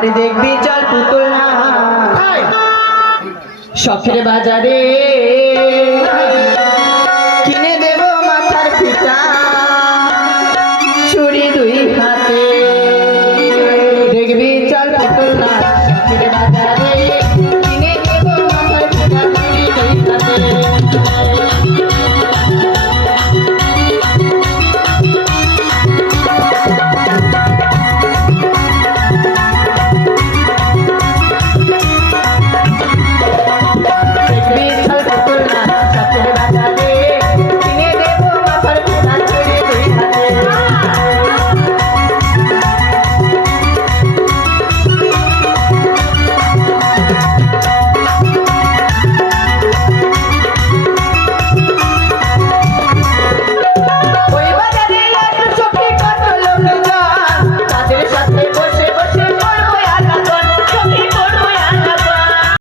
আর দেখবি চল পুতুল না শখের বাজারে কিনে দেব মাথার ফিতা ছুরি দুই হাতে দেখবি